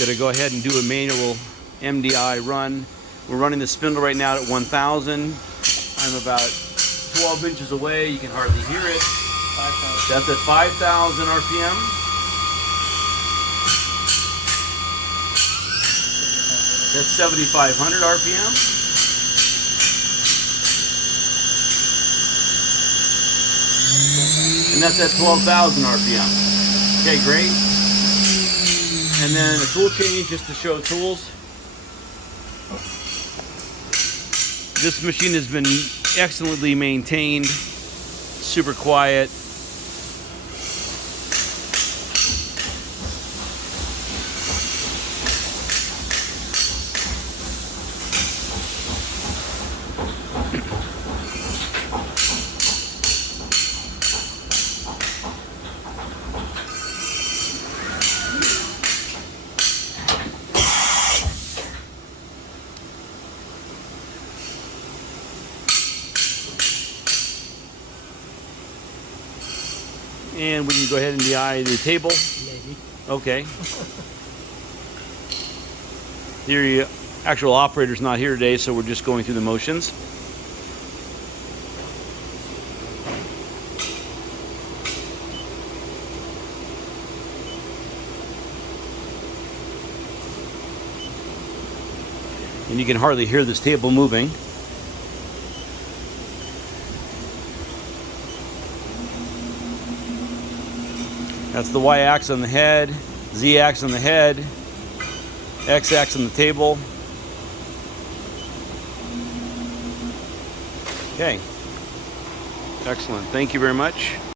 Gonna go ahead and do a manual MDI run. We're running the spindle right now at 1,000. I'm about 12 inches away. You can hardly hear it. 5,000. That's at 5,000 RPM. That's 7,500 RPM. And that's at 12,000 RPM. Okay, great. And then a tool change just to show tools. This machine has been excellently maintained, super quiet. And we can go ahead and DI the table. Maybe. Okay. The actual operator's not here today, so we're just going through the motions. And you can hardly hear this table moving. That's the Y-axis on the head, Z-axis on the head, X-axis on the table. Okay. Excellent. Thank you very much.